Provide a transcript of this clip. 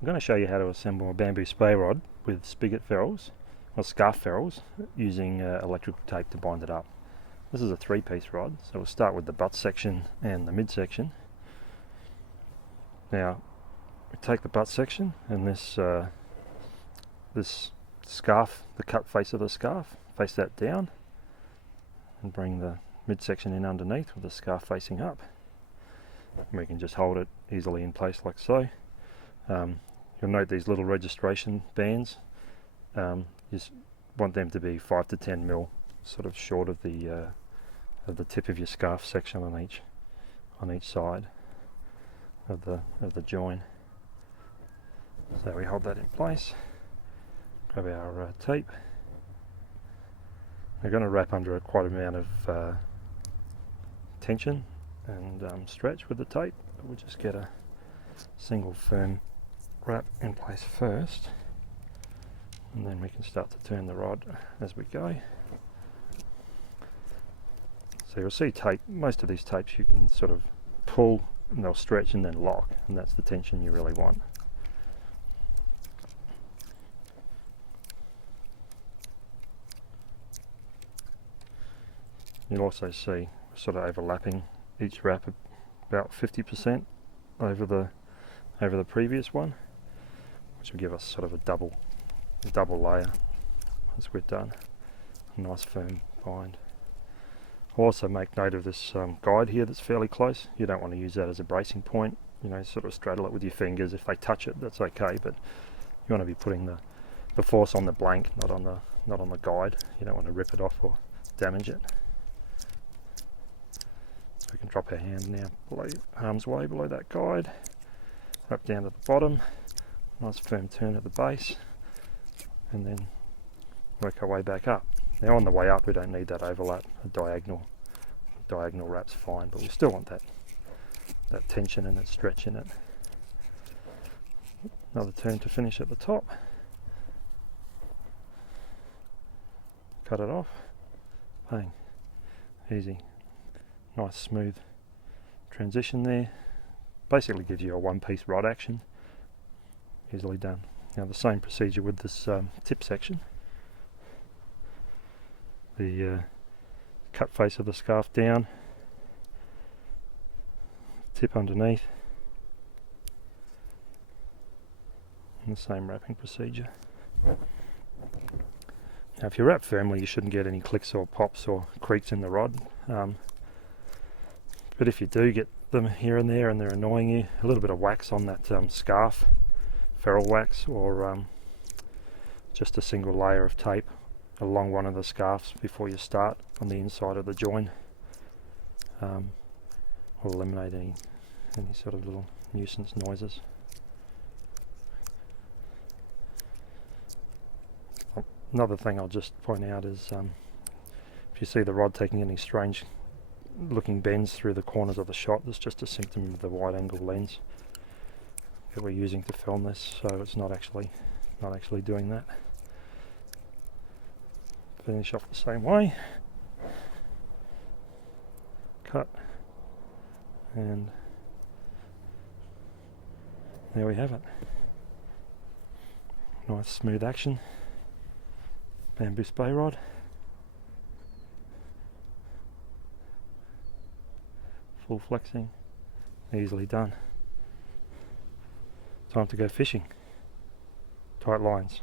I'm going to show you how to assemble a bamboo spey rod with spigot ferrules, or scarf ferrules, using electrical tape to bind it up. This is a 3-piece rod, so we'll start with the butt section and the midsection. Now, we take the butt section and this scarf, the cut face of the scarf, face that down, and bring the midsection in underneath with the scarf facing up. And we can just hold it easily in place like so. You'll note these little registration bands. You just want them to be 5 to 10 mil sort of short of the tip of your scarf section on each side of the join. So we hold that in place. Grab our tape. We're going to wrap under quite an amount of tension and stretch with the tape. We'll just get a single firm wrap in place first, and then we can start to turn the rod as we go. So you'll see tape, most of these tapes you can sort of pull and they'll stretch and then lock, and that's the tension you really want. You'll also see sort of overlapping each wrap about 50% over the previous one, which will give us sort of a double layer as we're done. A nice firm bind. I'll also make note of this guide here that's fairly close. You don't want to use that as a bracing point. You know, sort of straddle it with your fingers. If they touch it, that's okay, but you want to be putting the force on the blank, not on the guide. You don't want to rip it off or damage it. So we can drop our hand now below, arm's way below that guide, wrap down to the bottom, nice firm turn at the base, and then work our way back up. Now on the way up we don't need that overlap. A diagonal wrap's fine, but we still want that tension and that stretch in it. Another turn to finish at the top. Cut it off. Bang. Easy. Nice smooth transition there. Basically gives you a one-piece rod action. Easily done. Now the same procedure with this tip section. The cut face of the scarf down, tip underneath, and the same wrapping procedure. Now if you wrap firmly you shouldn't get any clicks or pops or creaks in the rod, but if you do get them here and there and they're annoying you, a little bit of wax on that scarf, ferrule wax, or just a single layer of tape along one of the scarves before you start on the inside of the join will eliminate any sort of little nuisance noises. Another thing I'll just point out is if you see the rod taking any strange looking bends through the corners of the shot, that's just a symptom of the wide angle lens that we're using to film this, so it's not actually doing that. Finish off the same way, cut, and there we have it. Nice smooth action, bamboo spey rod. Full flexing, easily done. Time to go fishing. Tight lines.